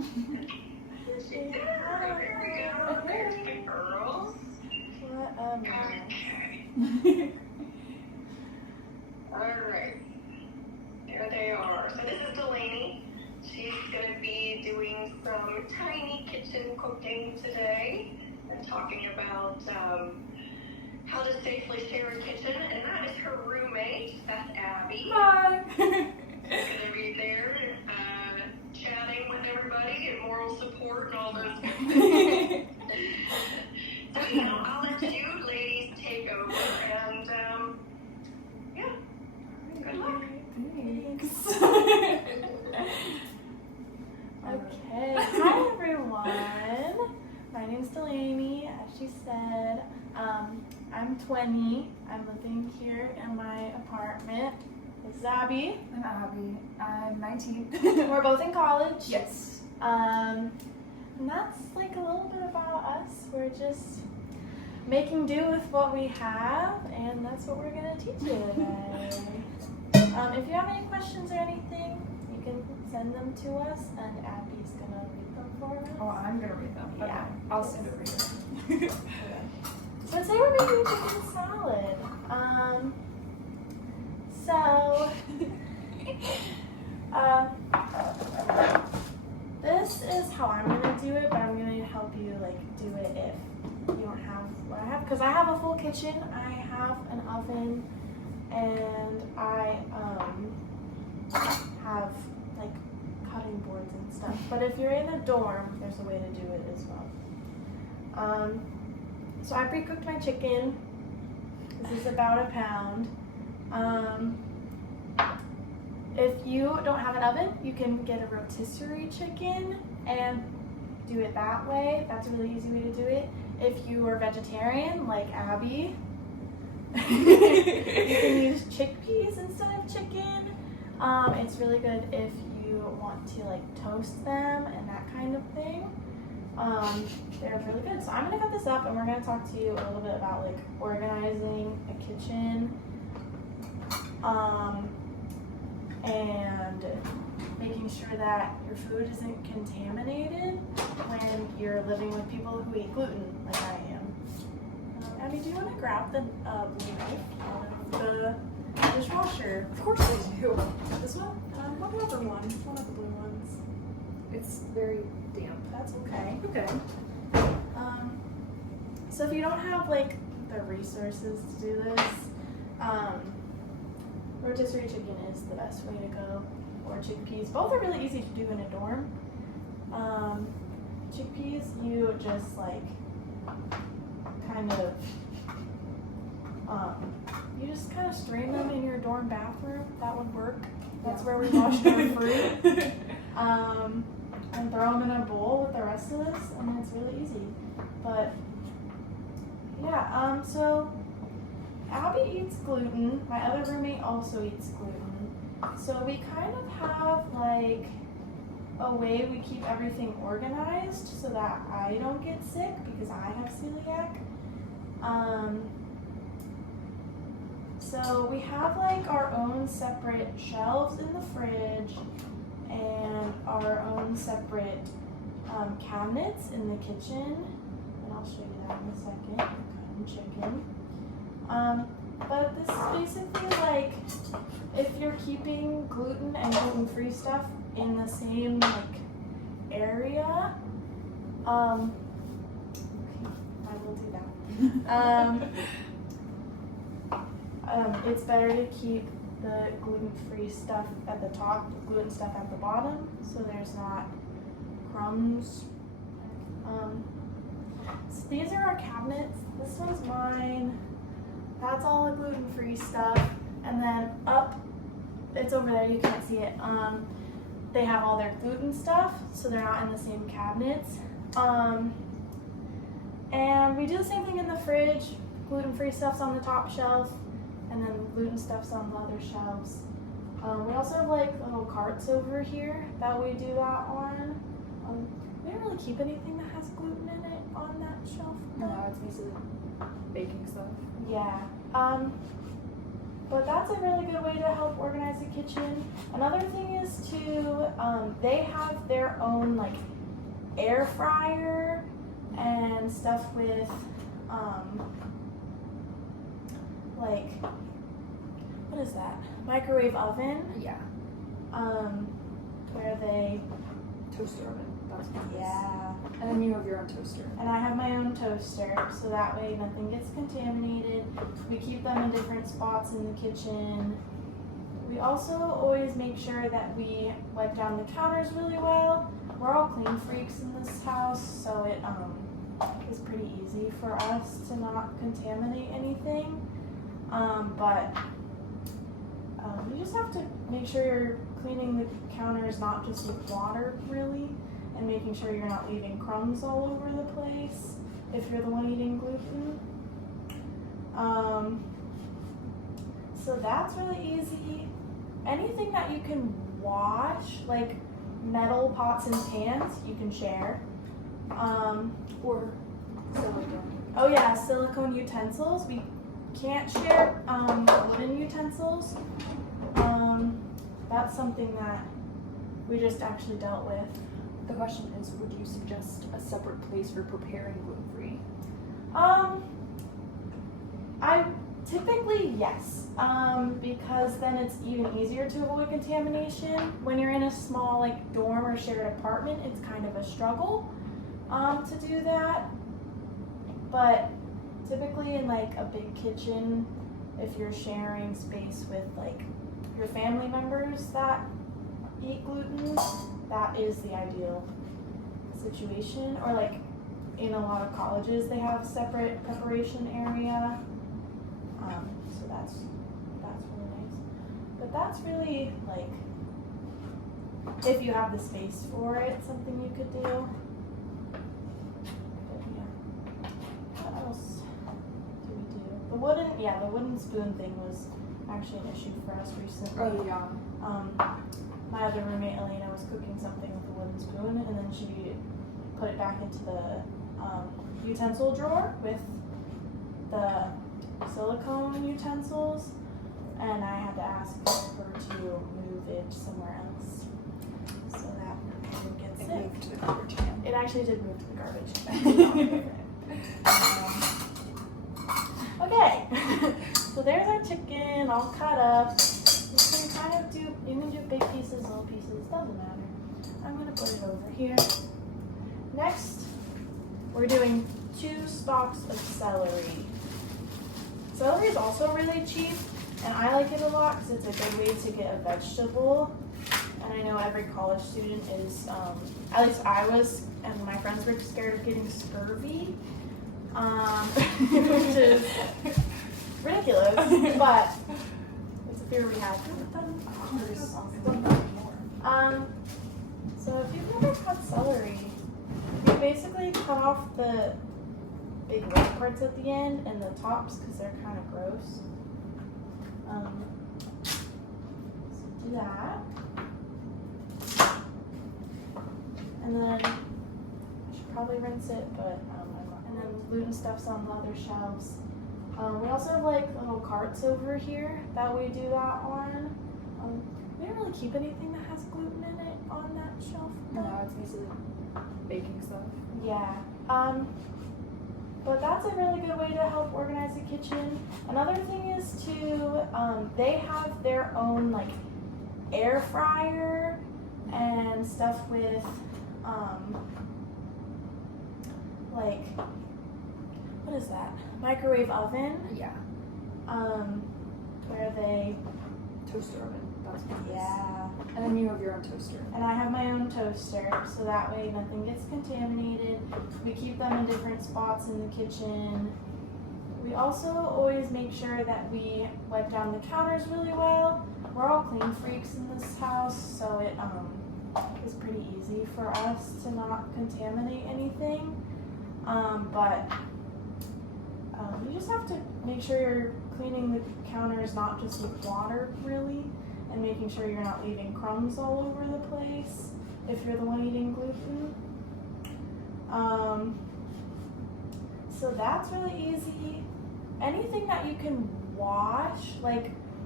Say hi. There we go. There's the girls. What a mess. Okay. Alright. There they are. So this is Delaney. She's going to be doing some tiny kitchen cooking today and talking about how to safely share a kitchen. And that is her roommate. That's Abby. Hi. She's going to be there chatting with everybody and moral support and all those good things. So, I'll let you ladies take over and, yeah, good luck. Thanks. Okay, hi everyone. My name's Delaney. As she said, I'm 20. I'm living here in my apartment. This is Abby. I'm Abby. I'm 19. We're both in college. Yes. And that's like a little bit about us. We're just making do with what we have, and that's what we're gonna teach you today. If you have any questions or anything, you can send them to us, and Abby's gonna read them for us. Oh, I'm gonna read them. Okay. Yeah. I'll send it reader. So today we're making chicken salad. This is how I'm gonna do it, but I'm gonna help you like do it if you don't have what I have, because I have a full kitchen. I have an oven, and I have like cutting boards and stuff. But if you're in a dorm, there's a way to do it as well. So I pre-cooked my chicken. This is about a pound. If you don't have an oven, you can get a rotisserie chicken and do it that way. That's a really easy way to do it. If you are vegetarian, like Abby, you can use chickpeas instead of chicken. It's really good if you want to like toast them and that kind of thing. They're really good. So I'm gonna cut this up, and we're gonna talk to you a little bit about like organizing a kitchen, and making sure that your food isn't contaminated when you're living with people who eat gluten, like I am. Abby, do you want to grab the blue knife out of the dishwasher? Of course I do. This one? What other one? One of the blue ones. It's very damp. That's okay. Okay. So if you don't have like the resources to do this, rotisserie chicken is the best way to go, or chickpeas. Both are really easy to do in a dorm. Chickpeas, you just like kind of strain them in your dorm bathroom. That would work. That's where we wash our fruit. And throw them in a bowl with the rest of this, and it's really easy. But yeah, so Abby eats gluten. My other roommate also eats gluten. So we kind of have like a way we keep everything organized so that I don't get sick because I have celiac. So we have like our own separate shelves in the fridge and our own separate cabinets in the kitchen. And I'll show you that in a second. Cutting chicken. But this is basically like if you're keeping gluten and gluten-free stuff in the same like area. I will do that. It's better to keep the gluten-free stuff at the top, the gluten stuff at the bottom, so there's not crumbs. So these are our cabinets. This one's mine. That's all the gluten-free stuff. And then up, it's over there, you can't see it. They have all their gluten stuff, so they're not in the same cabinets. And we do the same thing in the fridge. Gluten-free stuff's on the top shelf, and then gluten stuff's on the other shelves. We also have like little carts over here that we do that on. We don't really keep anything that has gluten in it on that shelf. No, it's mostly baking stuff. Yeah. But that's a really good way to help organize the kitchen. Another thing is they have their own like air fryer and stuff with like, what is that? Microwave oven. Yeah. Where they, Toaster oven. That's what it is. yeah. And then you have your own toaster. And I have my own toaster, so that way nothing gets contaminated. We keep them in different spots in the kitchen. We also always make sure that we wipe down the counters really well. We're all clean freaks in this house, so it is pretty easy for us to not contaminate anything. But you just have to make sure you're cleaning the counters not just with water, really, and making sure you're not leaving crumbs all over the place if you're the one eating gluten. So that's really easy. Anything that you can wash, like metal pots and pans, you can share. Or silicone. Oh yeah, silicone utensils. We can't share wooden utensils. That's something that we just actually dealt with. The question is, would you suggest a separate place for preparing gluten-free? I typically yes, because then it's even easier to avoid contamination. When you're in a small like dorm or shared apartment, it's kind of a struggle to do that. But typically in like a big kitchen, if you're sharing space with like your family members that eat gluten, that is the ideal situation. Or like in a lot of colleges, they have separate preparation area. So that's really nice. But that's really like, if you have the space for it, something you could do. But yeah. What else do we do? The wooden spoon thing was actually an issue for us recently. Oh yeah. My other roommate Elena was cooking something with a wooden spoon, and then she put it back into the utensil drawer with the silicone utensils, and I had to ask her to move it somewhere else so that I didn't get It sick. moved to the garbage can. It actually did move to the garbage. Okay, so there's our chicken all cut up. You can do big pieces, little pieces, doesn't matter. I'm gonna put it over here. Next, we're doing 2 stalks of celery. Celery is also really cheap, and I like it a lot because it's a good way to get a vegetable. And I know every college student is, at least I was, and my friends were scared of getting scurvy, which is ridiculous, but it's a fear we have. So if you've never cut celery, you basically cut off the big red parts at the end and the tops because they're kind of gross. So do that. And then I should probably rinse it, but I'm not. And then gluten stuff's on the other shelves. We also have like little carts over here that we do that on. We don't really keep anything that has gluten in it on that shelf. No, it's basically baking stuff. Yeah. But that's a really good way to help organize the kitchen. Another thing is they have their own like air fryer and stuff with like, what is that? Microwave oven. Yeah. Where they, Toaster oven. That's what it is. yeah. And then you have your own toaster. And I have my own toaster, so that way nothing gets contaminated. We keep them in different spots in the kitchen. We also always make sure that we wipe down the counters really well. We're all clean freaks in this house, so it is pretty easy for us to not contaminate anything. But you just have to make sure you're cleaning the counters not just with water, really, and making sure you're not leaving crumbs all over the place if you're the one eating gluten. So that's really easy. Anything that you can wash, like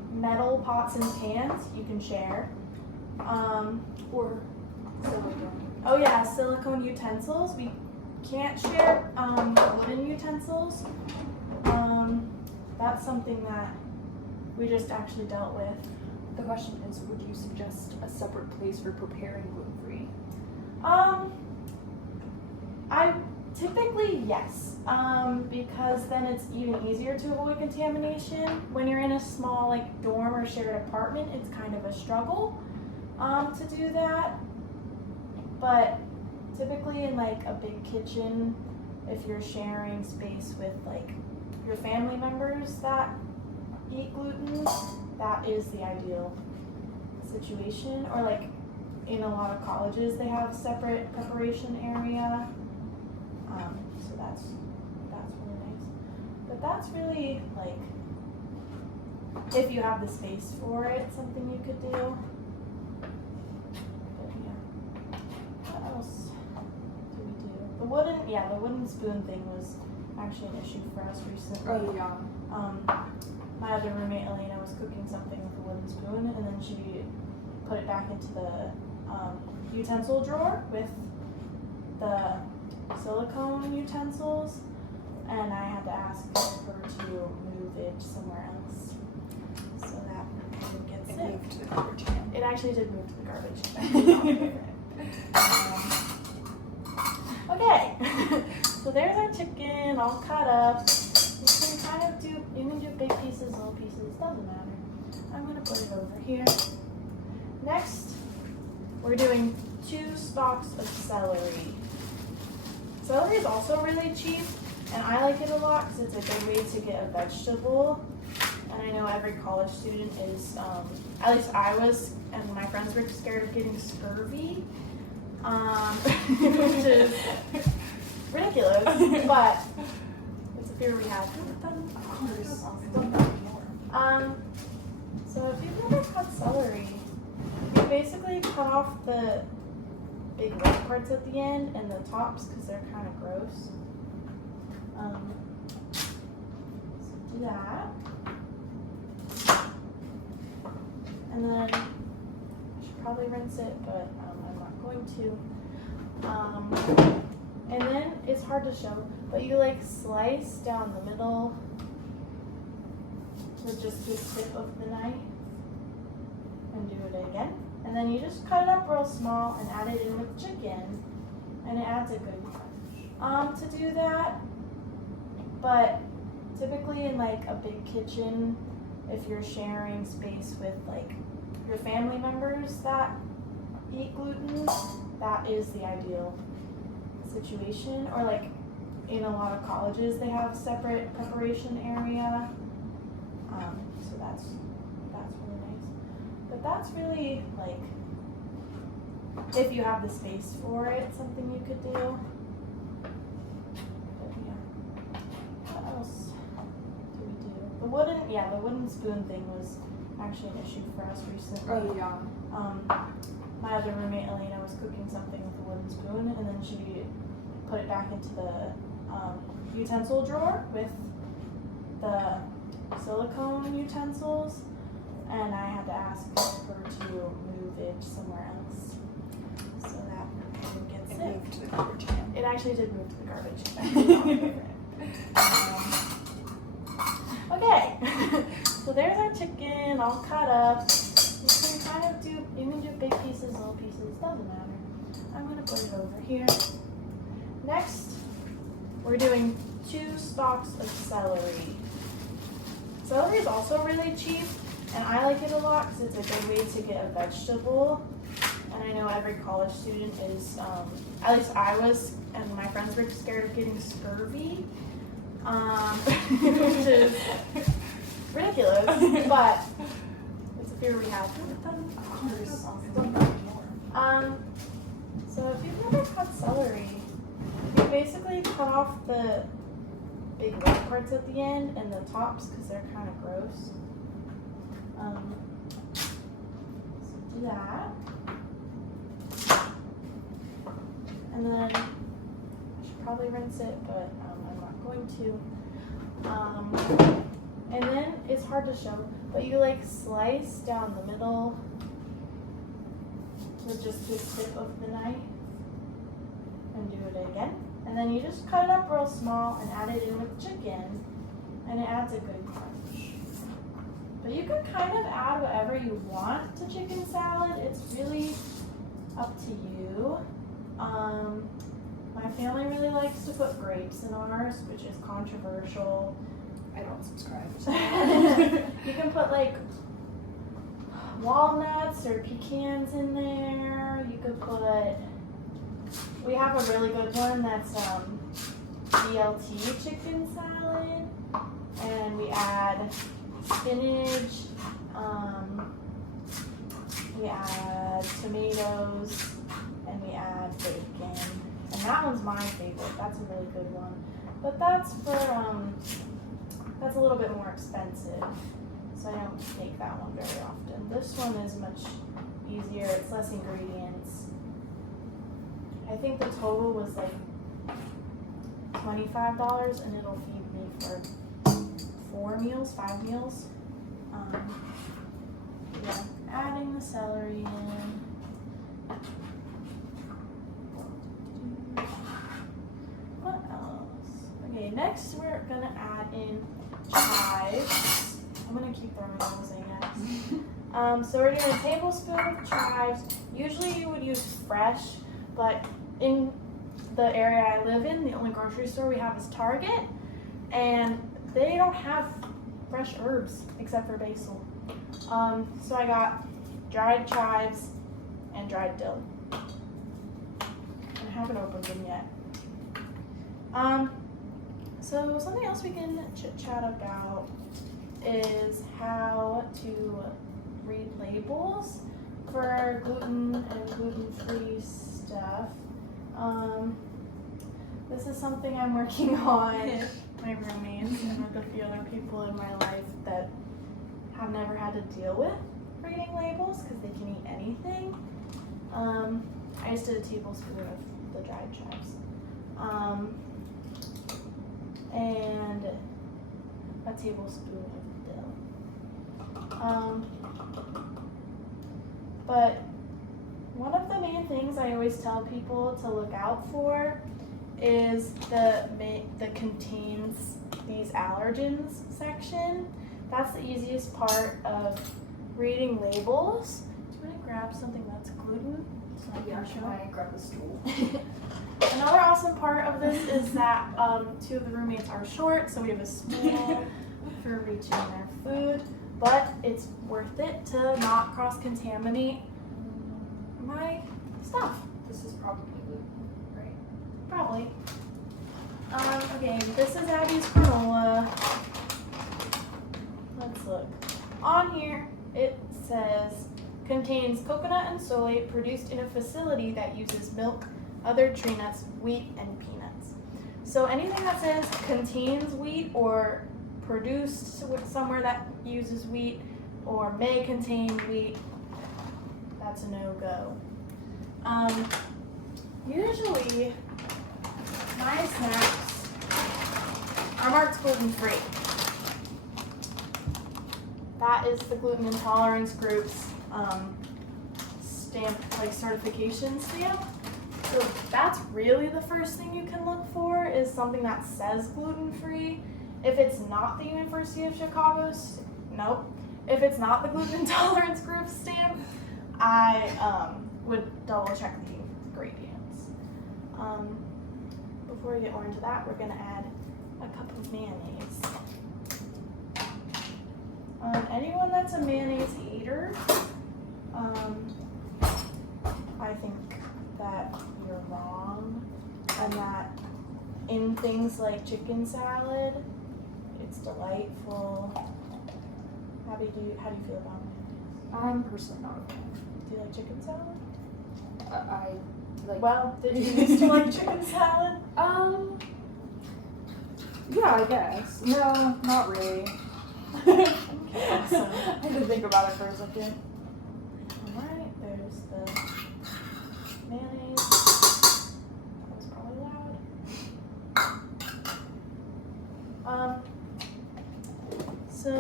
metal pots and pans you can share. Or silicone. Oh yeah, silicone utensils. We can't share wooden utensils. That's something that we just actually dealt with. The question is, would you suggest a separate place for preparing gluten-free? I typically yes, because then it's even easier to avoid contamination. When you're in a small like dorm or shared apartment, it's kind of a struggle to do that. But typically in like a big kitchen, if you're sharing space with like your family members that eat gluten, that is the ideal situation. Or like in a lot of colleges, they have separate preparation area. So that's really nice. But that's really like, if you have the space for it, something you could do. But yeah, what else do we do? The wooden spoon thing was actually an issue for us recently. Oh yeah. My other roommate Elena was cooking something with a wooden spoon, and then she put it back into the utensil drawer with the silicone utensils, and I had to ask her to move it somewhere else so that it would get sick. Moved to the garbage can. It actually did move to the garbage. Okay, so there's our chicken all cut up. You can do big pieces, little pieces, doesn't matter. I'm gonna put it over here. Next, we're doing 2 stalks of celery. Celery is also really cheap, and I like it a lot because it's a good way to get a vegetable. And I know every college student is, at least I was, and my friends were scared of getting scurvy, which is ridiculous, but it's a fear we have. So if you've never cut celery, you basically cut off the big red parts at the end and the tops because they're kind of gross. So do that. And then I should probably rinse it, but I'm not going to. And then it's hard to show, but you like slice down the middle with just the tip of the knife and do it again. And then you just cut it up real small and add it in with chicken, and it adds a good to do that. But typically in like a big kitchen, if you're sharing space with like your family members that eat gluten, that is the ideal situation. Or like in a lot of colleges, they have separate preparation area. So that's really nice. But that's really like, if you have the space for it, something you could do. But yeah, what else do we do? The wooden spoon thing was actually an issue for us recently. Oh yeah. My other roommate Elena was cooking something with a wooden spoon, and then she put it back into the utensil drawer with the silicone utensils, and I had to ask her to move it somewhere else so that it would get sick. Moved to the garbage can. It actually did move to the garbage. Okay, so there's our chicken all cut up. You can do big pieces, little pieces, doesn't matter. I'm gonna put it over here. Next, we're doing 2 stalks of celery. Celery is also really cheap, and I like it a lot because it's a good way to get a vegetable. And I know every college student is, at least I was, and my friends were scared of getting scurvy, which is ridiculous, but it's a fear we have. So if you've never cut celery, you basically cut off the big red parts at the end and the tops because they're kind of gross. So do that. And then I should probably rinse it, but I'm not going to. And then it's hard to show, but you like slice down the middle with just the tip of the knife and do it again. And then you just cut it up real small and add it in with chicken, and it adds a good crunch. But you can kind of add whatever you want to chicken salad. It's really up to you. My family really likes to put grapes in ours, which is controversial. I don't subscribe. You can put like walnuts or pecans in there. You could put, we have a really good one that's BLT chicken salad, and we add spinach, we add tomatoes, and we add bacon. And that one's my favorite. That's a really good one. But that's for that's a little bit more expensive, so I don't make that one very often. This one is much easier. It's less ingredients. I think the total was like $25, and it'll feed me for 5 meals. Yeah, adding the celery in. What else? Okay, next we're gonna add in chives. I'm gonna keep throwing those in, yes. So we're doing a tablespoon of chives. Usually you would use fresh, but in the area I live in, the only grocery store we have is Target, and they don't have fresh herbs except for basil. So I got dried chives and dried dill. I haven't opened them yet. So something else we can chit chat about is how to read labels for gluten and gluten-free stuff. This is something I'm working on with my roommates and with a few other people in my life that have never had to deal with reading labels because they can eat anything. I just did a tablespoon of the dried chives. And a tablespoon of dill. But one of the main things I always tell people to look out for is the contains these allergens section. That's the easiest part of reading labels. Do you want to grab something that's gluten? So Yeah, should I grab the stool? Another awesome part of this is that 2 of the roommates are short, so we have a stool for reaching their food. But it's worth it to not cross-contaminate my stuff. This is probably gluten, right? Probably. Okay, this is Abby's granola. Let's look. On here, it says, contains coconut and soy produced in a facility that uses milk, other tree nuts, wheat, and peanuts. So anything that says contains wheat or produced somewhere that uses wheat or may contain wheat, that's a no-go. Usually, my snacks are marked gluten-free. That is the gluten intolerance group's stamp, like certification stamp. So that's really the first thing you can look for is something that says gluten-free. If it's not the University of Chicago's, nope. If it's not the gluten intolerance group stamp, I would double check the ingredients. Before we get more into that, we're gonna add a cup of mayonnaise. Anyone that's a mayonnaise eater, I think that you're wrong, and that in things like chicken salad, it's delightful. Abby, how do you feel about mayonnaise? I'm personally not a fan. Do you like chicken salad? I like. Well, did you used to like chicken salad? Yeah, I guess. No, not really. Okay, awesome. I had to think about it for a second. Alright, there's the mayonnaise. That was probably loud.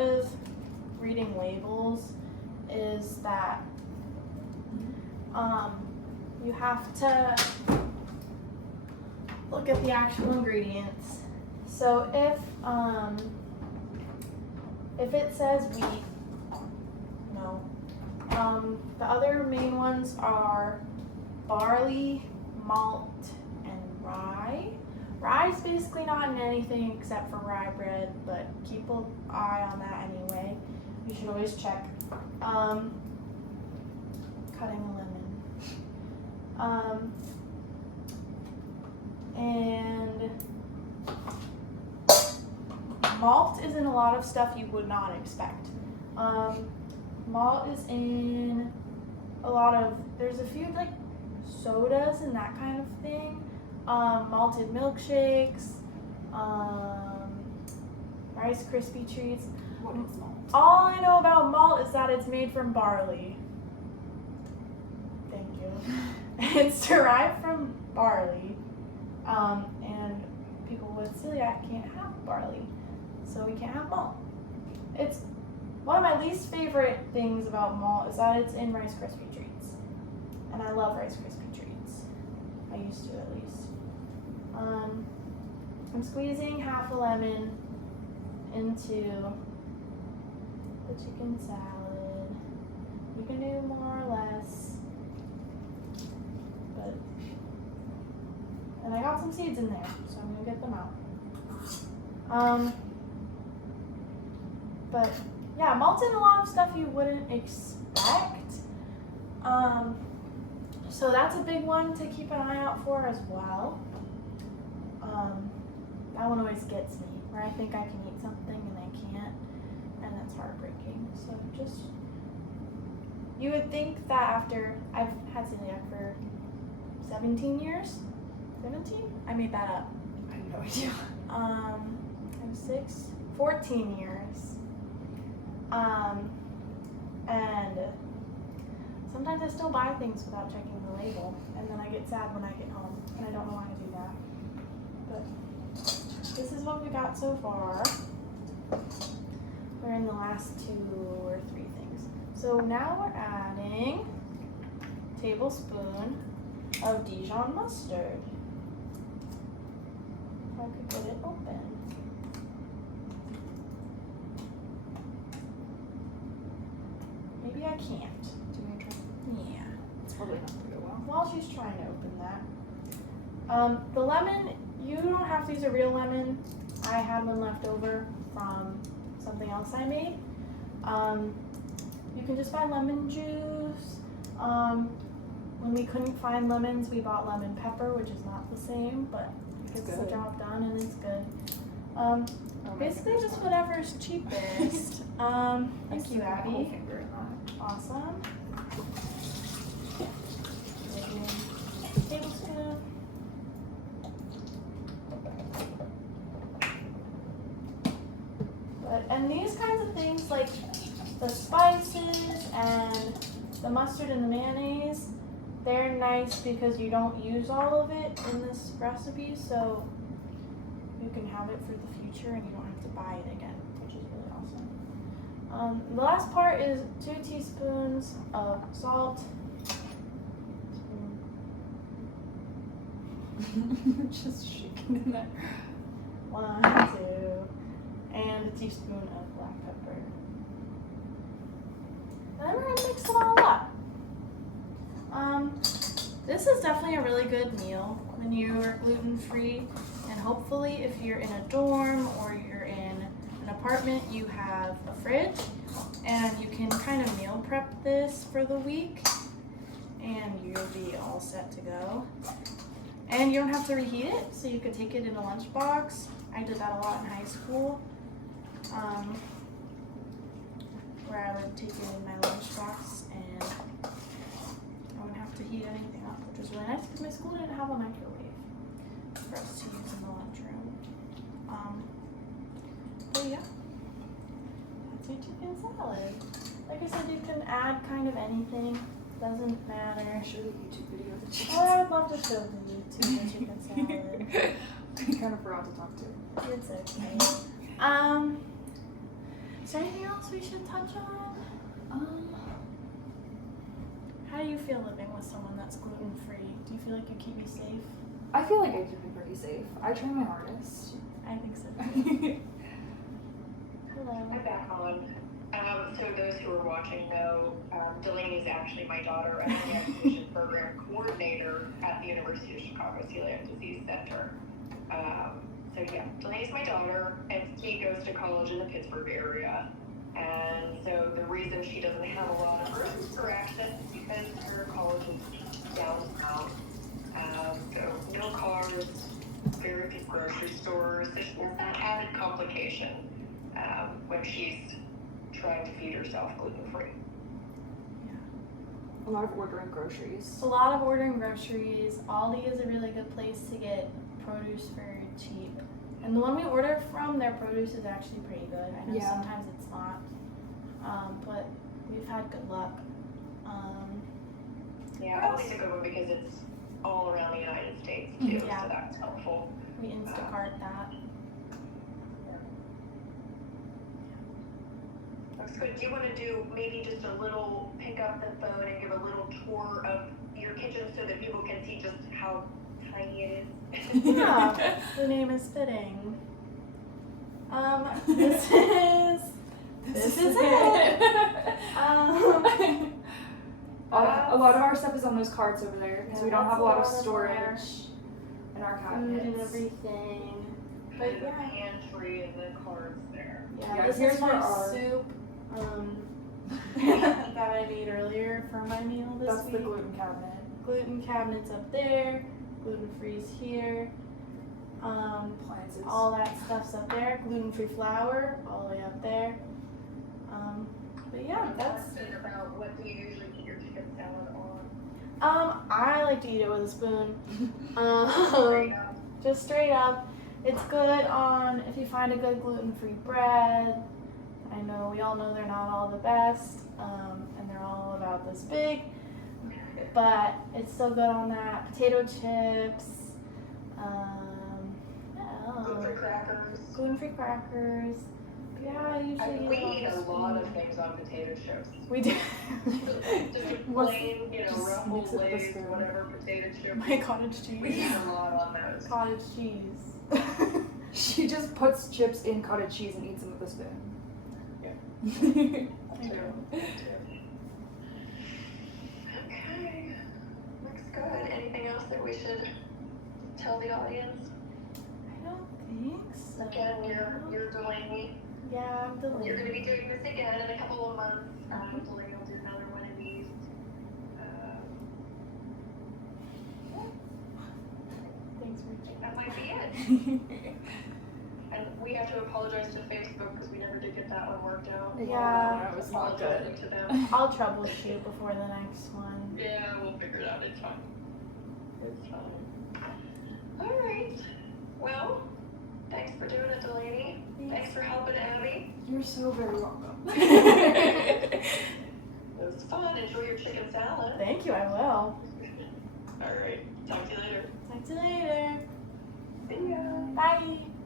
of reading labels is that you have to look at the actual ingredients. So if it says wheat, no. The other main ones are barley, malt, and rye. Rye's basically not in anything except for rye bread, but keep an eye on that anyway. You should always check. Cutting a lemon. And malt is in a lot of stuff you would not expect. Malt is in a lot of, there's a few like sodas and that kind of thing. Malted milkshakes, Rice Krispie treats. What is malt? All I know about malt is that it's made from barley. Thank you. It's derived from barley, and people with celiac can't have barley, so we can't have malt. It's one of my least favorite things about malt is that it's in Rice Krispie treats, and I love Rice Krispie treats. I used to, at least. I'm squeezing half a lemon into the chicken salad. You can do more or less, but, and I got some seeds in there, so I'm gonna get them out. But yeah, malt's in a lot of stuff you wouldn't expect. So that's a big one to keep an eye out for as well. That one always gets me, where I think I can eat something and I can't, and that's heartbreaking. So just, you would think that after, I've had celiac for 17 years? 17? I made that up. I have no idea. I'm 14 years. And sometimes I still buy things without checking the label, and then I get sad when I get home, and I don't know why I do that. But this is what we got so far. We're in the last 2 or 3 things. So now we're adding a tablespoon of Dijon mustard. If I could get it open. Maybe I can't. Do you want to try? Yeah. It's probably not going to go well. While she's trying to open that. The lemon, you don't have to use a real lemon. I had one left over from something else I made. You can just buy lemon juice. When we couldn't find lemons, we bought lemon pepper, which is not the same, but it gets the job done and it's good. Basically just whatever's cheapest. Thank you, Abby. Whole finger in that. Awesome. Tablespoon. And these kinds of things, like the spices and the mustard and the mayonnaise, they're nice because you don't use all of it in this recipe, so you can have it for the future and you don't have to buy it again, which is really awesome. The last part is 2 teaspoons of salt. Just shaking in there. 1, 2, and a teaspoon of black pepper. And then we're gonna mix it all up. This is definitely a really good meal when you are gluten-free, and hopefully if you're in a dorm or you're in an apartment, you have a fridge and you can kind of meal prep this for the week and you'll be all set to go. And you don't have to reheat it, so you could take it in a lunchbox. I did that a lot in high school, where I would take it in my lunchbox and I wouldn't have to heat anything up, which was really nice because my school didn't have a microwave for us to use in the lunchroom. But yeah, that's your chicken salad. Like I said, you can add kind of anything. Doesn't matter. I showed a YouTube video of the chicken Oh, I would love to show the YouTube the chicken salad. I kind of forgot to talk to. It's okay. Is there anything else we should touch on? How do you feel living with someone that's gluten-free? Do you feel like you keep me safe? I feel like I keep me pretty safe. I try my hardest. I think so. Hello. I'm back on. So those who are watching know Delaney is actually my daughter and the exhibition program coordinator at the University of Chicago Celiac Disease Center. So yeah, Delaney's my daughter, and she goes to college in the Pittsburgh area. And so the reason she doesn't have a lot of room for access is because her college is downtown. So no cars, very few grocery stores. So she has that added complication when she's trying to feed herself gluten-free. A lot of ordering groceries. A lot of ordering groceries. Aldi is a really good place to get produce for cheap. And the one we order from, their produce is actually pretty good. I know sometimes it's not, but we've had good luck. Aldi's a good one because it's all around the United States too, so that's helpful. We Instacart that. Looks good. Do you want to do maybe just a little, pick up the phone and give a little tour of your kitchen so that people can see just how tiny it is? Yeah, the name is fitting. This is it. A lot of our stuff is on those carts over there because we don't have a lot of storage in our Food and cabinets. everything. But the pantry and the cards there. Yeah, this here's is my where our soup that I made earlier for my meal this That's week. the gluten cabinet. Gluten cabinet's up there. Gluten-free's here. Appliances. All that stuff's up there. Gluten-free flour all the way up there. But yeah, that's. About what do you usually eat your chicken salad on? I like to eat it with a spoon. Straight up. Just straight up. It's good on if you find a good gluten-free bread. I know we all know they're not all the best, and they're all about this big, but it's still good on that. Potato chips. Gluten-free crackers. Gluten-free crackers. Yeah, I usually We eat a lot of things on potato chips. We do. Just plain, just Ruffles, mix it with a Lay's, spoon. whatever potato chip. My cottage We cheese. eat a lot on those. Cottage cheese. She just puts chips in cottage cheese and eats them with a spoon. Yeah. Okay. Looks good. Anything else that we should tell the audience? I don't think so. Again, you're Delaney. Yeah, I'm Delaney. You're going to be doing this again in a couple of months. Delaney will do another one of these. Thanks, I think Rachel. that might be it. And we have to apologize to Facebook because we never did get that one worked out. Yeah. It was not good. Apologizing to them. I'll troubleshoot before the next one. Yeah, we'll figure it out. It's fine. It's fine. All right. Well, thanks for doing it, Delaney. Thanks for helping Abby. You're so very welcome. It was fun. Enjoy your chicken salad. Thank you, I will. All right. Talk to you later. Talk to you later. See ya. Bye.